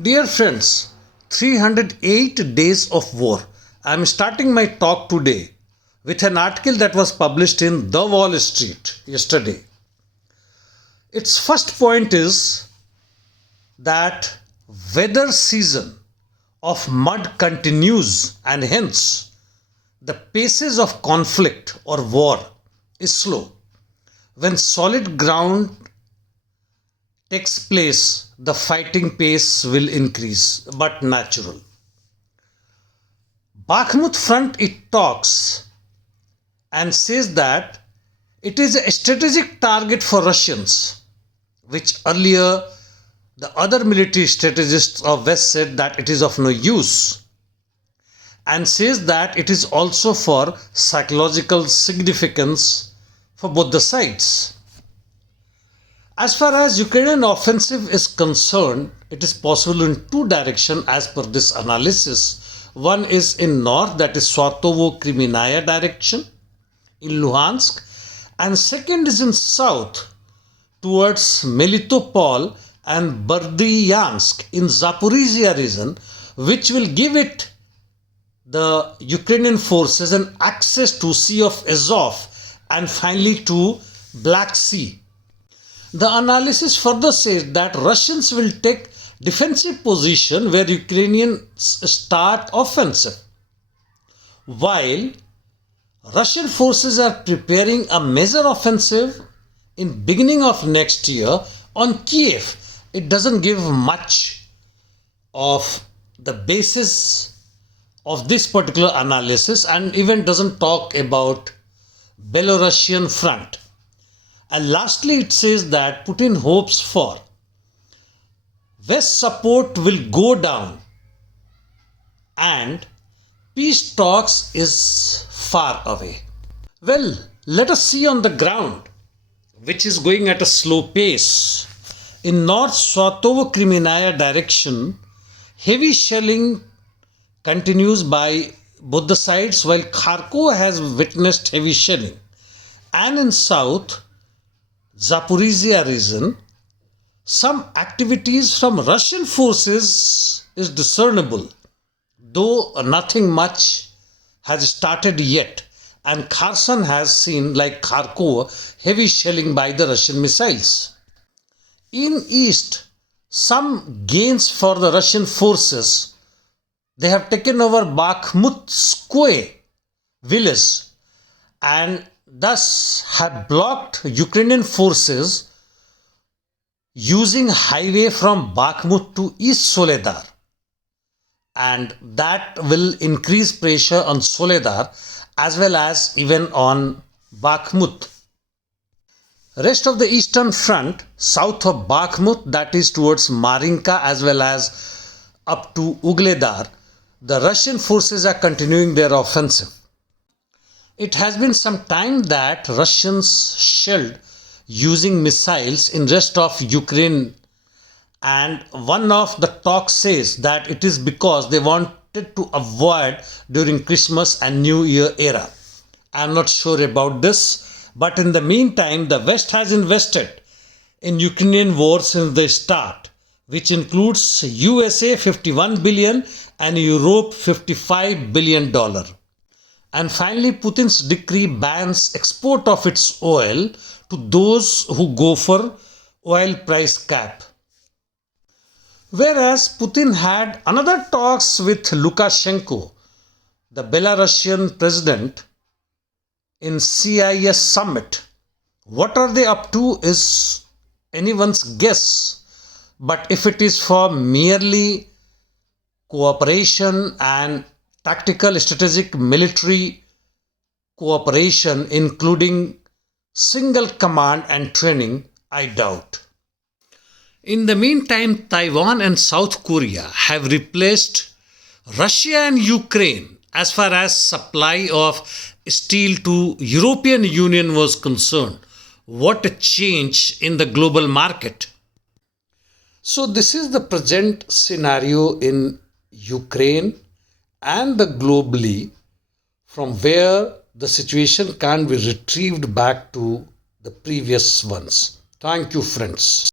Dear friends, 308 days of war. I am starting my talk today with an article that was published in The Wall Street yesterday. Its first point is that weather season of mud continues and hence the paces of conflict or war is slow. When solid ground takes place, the fighting pace will increase, but natural. Bakhmut front it talks and says that it is a strategic target for Russians, which earlier the other military strategists of West said that it is of no use, and says that it is also for psychological significance for both the sides. As far as Ukrainian offensive is concerned, it is possible in two directions as per this analysis. One is in north, that is Swatovo-Kriminaya direction in Luhansk, and second is in south towards Melitopol and Berdyansk in Zaporizhia region, which will give it the Ukrainian forces an access to Sea of Azov and finally to Black Sea. The analysis further says that Russians will take defensive position where Ukrainians start offensive, while Russian forces are preparing a major offensive in beginning of next year on Kiev. It doesn't give much of the basis of this particular analysis and even doesn't talk about Belarusian front. And lastly, it says that Putin hopes for West support will go down and peace talks is far away. Well, let us see on the ground, which is going at a slow pace. In North Swatovo-Kriminaya direction, heavy shelling continues by both the sides, while Kharkov has witnessed heavy shelling. And in south, Zaporizhia region, some activities from Russian forces is discernible, though nothing much has started yet, and Kherson has seen, like Kharkov, heavy shelling by the Russian missiles. In east, some gains for the Russian forces. They have taken over Bakhmutskoye village and thus have blocked Ukrainian forces using highway from Bakhmut to East Soledar, and that will increase pressure on Soledar as well as even on Bakhmut. Rest of the eastern front south of Bakhmut, that is towards Marinka as well as up to Ugledar, the Russian forces are continuing their offensive. It has been some time that Russians shelled using missiles in rest of Ukraine, and one of the talks says that it is because they wanted to avoid during Christmas and New Year era. I am not sure about this, but in the meantime the West has invested in Ukrainian war since the start, which includes USA 51 billion and Europe $55 billion. And finally, Putin's decree bans export of its oil to those who go for oil price cap. Whereas Putin had another talks with Lukashenko, the Belarusian president, in CIS summit. What are they up to is anyone's guess, but if it is for merely cooperation and tactical, strategic, military cooperation, including single command and training, I doubt. In the meantime, Taiwan and South Korea have replaced Russia and Ukraine as far as supply of steel to European Union was concerned. What a change in the global market. So this is the present scenario in Ukraine and the globally, from where the situation can't be retrieved back to the previous ones. Thank you, friends.